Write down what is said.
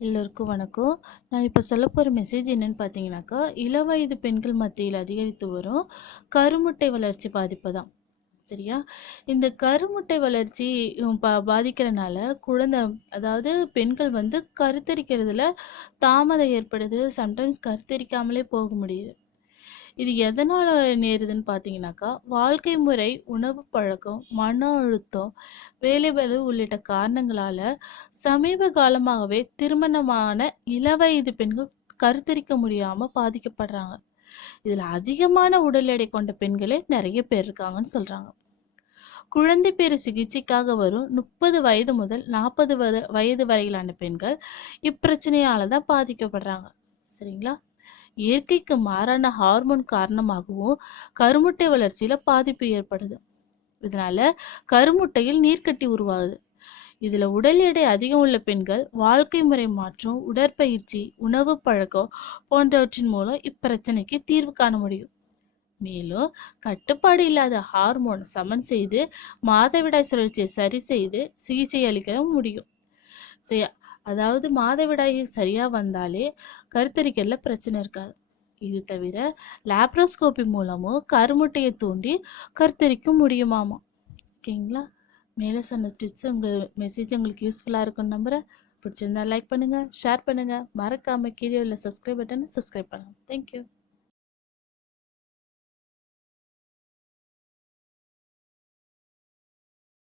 எல்லோருக்கும் வணக்கம். நான் இப்போ சொல்ல போகிற மெசேஜ் என்னன்னு பார்த்தீங்கன்னாக்கா இளவயது பெண்கள் மத்தியில் அதிகரித்து வரும் கருமுட்டை வளர்ச்சி பாதிப்பு தான். சரியா? இந்த கருமுட்டை வளர்ச்சி பா பாதிக்கிறனால குழந்தை அதாவது பெண்கள் வந்து கருத்தரிக்கிறதுல தாமதம் ஏற்படுது. சம்டைம்ஸ் கருத்தரிக்காமலே போக முடியுது. இது எதனால் நேருதுன்னு பார்த்தீங்கன்னாக்கா வாழ்க்கை முறை உணவு பழக்கம் மன அழுத்தம் வேலைபளு உள்ளிட்ட காரணங்களால் சமீப காலமாகவே திருமணமான இளவயது பெண்கள் கருத்தரிக்க முடியாமல் பாதிக்கப்படுறாங்க. இதில் அதிகமான உடல் எடை கொண்ட பெண்களே நிறைய பேர் இருக்காங்கன்னு சொல்றாங்க. குழந்தை பேரு சிகிச்சைக்காக வரும் முப்பது வயது முதல் நாற்பது வயது வரையிலான பெண்கள் இப்பிரச்சனையால தான் பாதிக்கப்படுறாங்க. சரிங்களா? இயற்கைக்கு மாறான ஹார்மோன் காரணமாகவும் கருமுட்டை வளர்ச்சியில பாதிப்பு ஏற்படுது. இதனால கருமுட்டையில் நீர்க்கட்டி உருவாகுது. இதுல உடல் எடை அதிகம் உள்ள பெண்கள் வாழ்க்கை முறை மாற்றம் உடற்பயிற்சி உணவு பழக்கம் போன்றவற்றின் மூலம் இப்பிரச்சனைக்கு தீர்வு காண முடியும். மேலும் கட்டுப்பாடு இல்லாத ஹார்மோன் சமன் செய்து மாதவிடாய் சுழற்சியை சரி செய்து சிகிச்சை அளிக்கவும் முடியும். சரியா அதாவது மாதவிடாய் சரியாக வந்தாலே கருத்தரிக்கல பிரச்சனை இருக்காது. இது தவிர லேப்ரோஸ்கோபி மூலமும் கருமுட்டையை தூண்டி கருத்தரிக்க முடியுமாமா? ஓகேங்களா? மேலே சொன்ன டிப்ஸ் உங்கள் மெசேஜ் உங்களுக்கு யூஸ்ஃபுல்லாக இருக்கும்னு நம்புகிறேன் பிடிச்சிருந்தா லைக் பண்ணுங்கள் ஷேர் பண்ணுங்கள் மறக்காமல் கீழே உள்ள சப்ஸ்கிரைப் பட்டனை சப்ஸ்கிரைப் பண்ணுங்கள் தேங்க்யூ